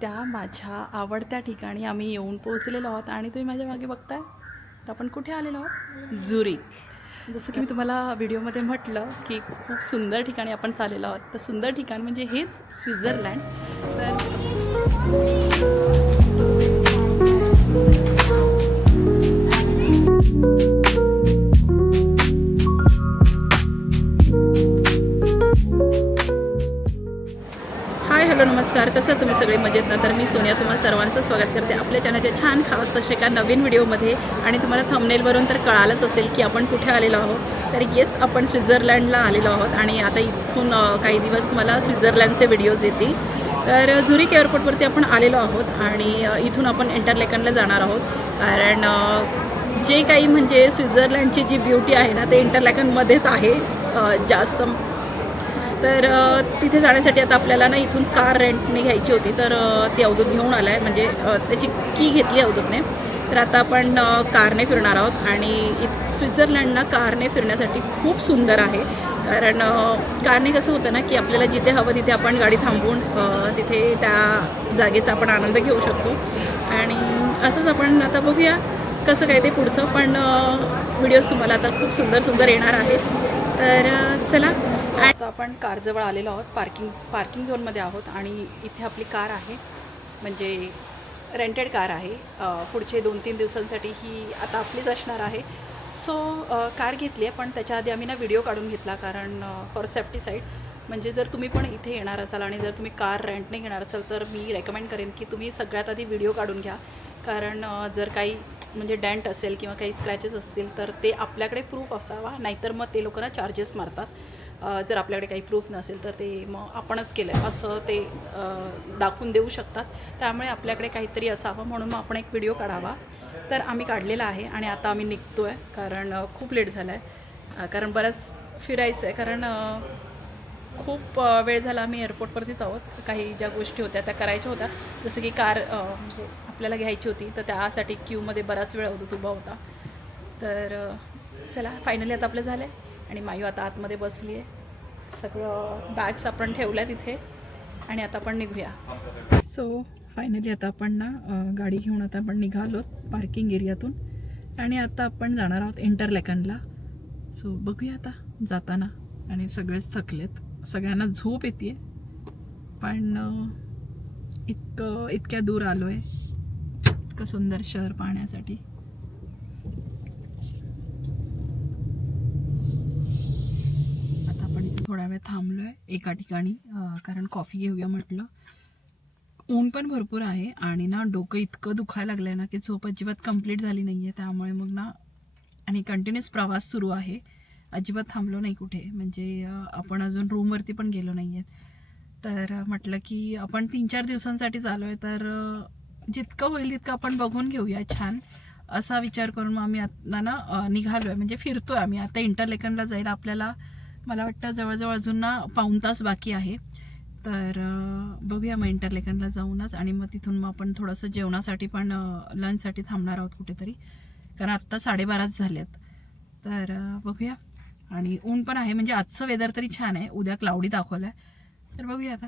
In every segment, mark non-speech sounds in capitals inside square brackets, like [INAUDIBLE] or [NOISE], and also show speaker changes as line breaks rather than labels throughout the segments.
त्या माझ्या आवडत्या ठिकाणी आम्ही येऊन पोहोचलेलो आहोत आणि तुम्ही माझ्या मागे बघताय तर आपण कुठे आलेलो आहोत? जुरी जसं की मी तुम्हाला व्हिडिओमध्ये म्हटलं की खूप सुंदर ठिकाणी आपण चाललेलो आहोत. तर सुंदर ठिकाण म्हणजे हेच स्वित्झर्लंड. तर हॅलो नमस्कार. कसं तुम्ही सगळे मजेत ना? तर मी सोनिया तुम्हाला सर्वांचं स्वागत करते आपल्या चॅनलच्या छान खास असे एका नवीन व्हिडिओमध्ये. आणि तुम्हाला थंबनेलवरून तर कळालंच असेल की आपण कुठे आलेलो आहोत. तर येस आपण स्वित्झर्लंडला आलेलो आहोत. आणि आता इथून काही दिवस मला स्वित्झर्लंडचे व्हिडिओज येतील. तर झुरिक एअरपोर्टवरती आपण आलेलो आहोत. आणि इथून आपण इंटरलेकनला जाणार आहोत. कारण जे काही म्हणजे स्वित्झर्लंडची जी ब्युटी आहे ना ते इंटरलॅकनमध्येच आहे. जास्त तर तिथे जाण्यासाठी आता आपल्याला ना इथून कार रेंटने घ्यायची होती तर ती अवधूत घेऊन आला आहे म्हणजे त्याची की घेतली अवधूतने. तर आता आपण कारने फिरणार आहोत आणि स्वित्झर्लंड ना कारने फिरण्यासाठी खूप सुंदर आहे. कारण कारने कसं होतं ना की आपल्याला जिथे हवं तिथे आपण गाडी थांबवून तिथे त्या जागेचा आपण आनंद घेऊ शकतो. आणि असंच आपण आता बघूया कसं काय ते पुढचं. पण व्हिडिओज तुम्हाला आता खूप सुंदर सुंदर येणार आहेत. तर चला आता आपण कारजवळ आलेलो आहोत. पार्किंग पार्किंग झोनमध्ये आहोत आणि इथे आपली कार आहे. म्हणजे रेंटेड कार आहे. पुढचे दोन तीन दिवसांसाठी ही आता आपलीच असणार आहे. सो कार घेतली आहे पण त्याच्या आधी आम्ही ना व्हिडिओ काढून घेतला कारण फॉर सेफ्टी साईड म्हणजे जर तुम्ही पण इथे येणार असाल आणि जर तुम्ही कार रेंटने घेणार असाल तर मी रेकमेंड करेन की तुम्ही सगळ्यात आधी व्हिडिओ काढून घ्या. कारण जर काही म्हणजे डॅन्ट असेल किंवा काही स्क्रॅचेस असतील तर ते आपल्याकडे प्रूफ असावा. नाहीतर मग ते लोकांना चार्जेस मारतात. जर आपल्याकडे काही प्रूफ नसेल तर ते मग आपणच केलं आहे असं ते दाखवून देऊ शकतात. त्यामुळे आपल्याकडे काहीतरी असावं म्हणून मग आपण एक व्हिडिओ काढावा. तर आम्ही काढलेला आहे आणि आता आम्ही निघतो आहे कारण खूप लेट झाला आहे कारण बरंच फिरायचं आहे कारण खूप वेळ झाला आम्ही एअरपोर्टवरतीच आहोत. काही ज्या गोष्टी होत्या त्या करायच्या होत्या. जसं की कार म्हणजे आपल्याला घ्यायची होती तर त्यासाठी क्यूमध्ये बराच वेळ होतो उभा होता तर चला फायनली आता आपलं झालं आहे आणि मायू आता आतमध्ये बसली आहे सगळं बॅग्स आपण ठेवल्या तिथे आणि आता आपण निघूया. सो फायनली आता आपण ना गाडी घेऊन आता आपण निघालो पार्किंग एरियातून आणि आता आपण जाणार आहोत इंटरलेकनला सो बघूया आता जाताना. आणि सगळेच थकलेत. सगळ्यांना झोप येते पण इतकं इतक्या दूर आलो आहे इतकं सुंदर शहर पाहण्यासाठी आता आपण इथे थोडा वेळ थांबलो आहे एका ठिकाणी कारण कॉफी घेऊया म्हटलं. ऊन पण भरपूर आहे आणि ना डोकं इतकं दुखायला लागलं आहे ना की झोप अजिबात कंप्लीट झाली नाही आहे त्यामुळे मग ना आणि कंटिन्युअस प्रवास सुरू आहे. अजिबात थांबलो नाही कुठे. म्हणजे आपण अजून रूमवरती पण गेलो नाही आहेत तर म्हटलं की आपण तीन चार दिवसांसाठी चालू आहे तर जितकं होईल तितकं आपण बघून घेऊया छान. असा विचार करून मग म्हणजे आम्ही आता ना निघालो आहे म्हणजे फिरतो आहे आम्ही. आता इंटरलेकनला जाईल आपल्याला मला वाटतं जवळजवळ अजून ना पाऊण तास बाकी आहे. तर बघूया मग इंटरलेकनला जाऊनच आणि मग तिथून मग आपण थोडंसं जेवणासाठी पण लंचसाठी थांबणार आहोत कुठेतरी. कारण आत्ता साडेबाराच झालेत. तर बघूया. आणि ऊन पण आहे. म्हणजे आजचं वेदर तरी छान आहे. उद्या क्लाउडी दाखवलं आहे तर बघूया आता.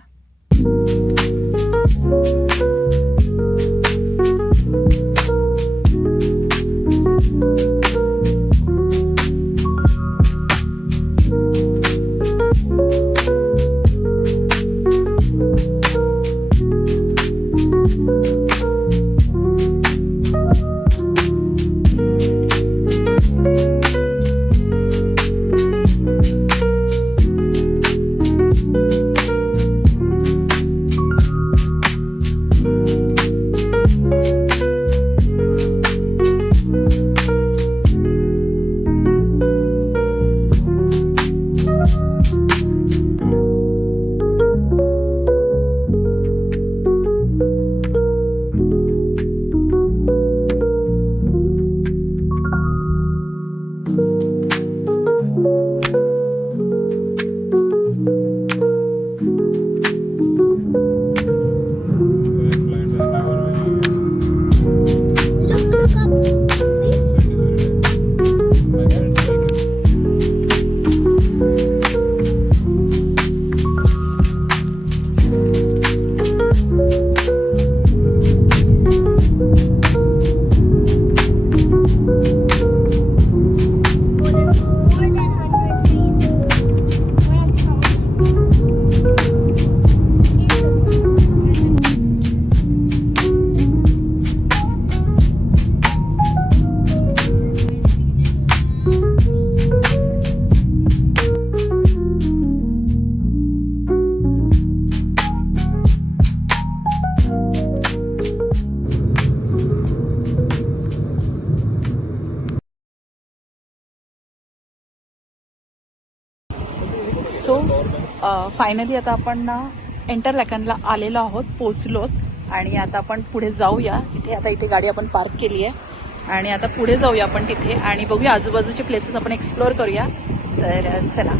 सो फायनली आता आपण ना एंटरलॅकनला आलेलो आहोत पोचलोत आणि आता आपण पुढे जाऊया. इथे आता इथे गाडी आपण पार्क केली आहे. आणि आता पुढे जाऊया आपण तिथे. आणि बघूया आजूबाजूचे प्लेसेस आपण एक्सप्लोअर करूया. तर चला.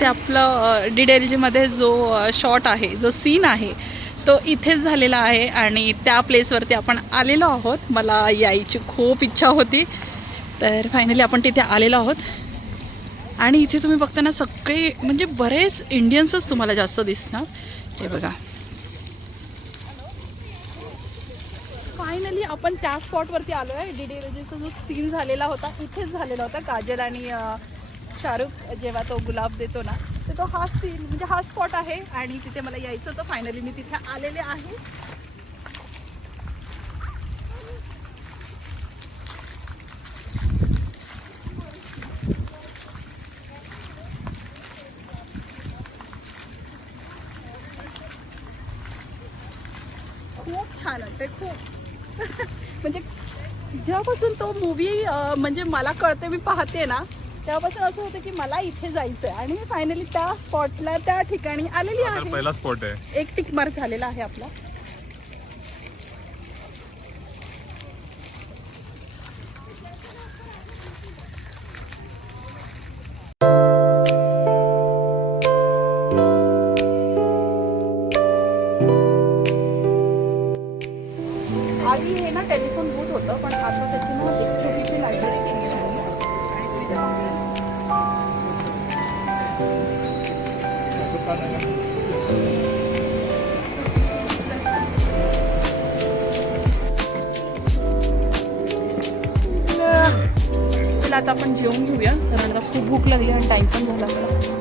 ते आपलं डिडेलजीमध्ये जो शॉट आहे जो सीन आहे तो इथेच झालेला आहे आणि त्या प्लेसवरती आपण आलेलो आहोत. मला यायची खूप इच्छा होती. तर फायनली आपण तिथे आलेलो आहोत. आणि इथे तुम्ही बघता ना सगळे म्हणजे बरेच इंडियन्सच तुम्हाला जास्त दिसणार. हे बघा. फायनली आपण त्या स्पॉटवरती आलो आहे डी जो सीन झालेला होता इथेच झालेला होता. काजल आणि शाहरुख जेव्हा तो गुलाब देतो ना तर तो हा सीन म्हणजे हा स्पॉट आहे आणि तिथे मला यायचं होतं. फायनली मी तिथे आलेले आहे. खूप छान वाटते खूप. [LAUGHS] म्हणजे जेव्हापासून तो मूवी म्हणजे मला कळते मी पाहते ना तेव्हापासून असं होतं की मला इथे जायचं आहे आणि मी फायनली त्या स्पॉटला त्या ठिकाणी आलेली आहे.
पहिला स्पॉट आहे.
एक टिक मार्क झालेला आहे आपला. आपण जेवून घेऊया. कारण आता खूप भूक लागली आणि टाईम पण झाला. आपला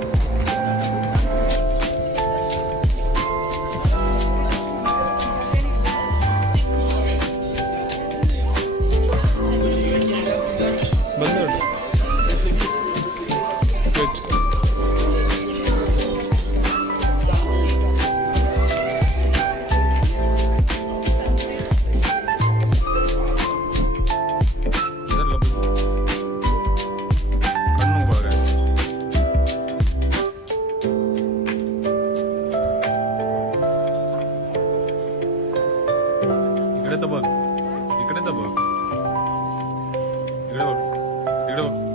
इकडे तर बघ इकडे तर बघ इकडे बघ इकडे बघ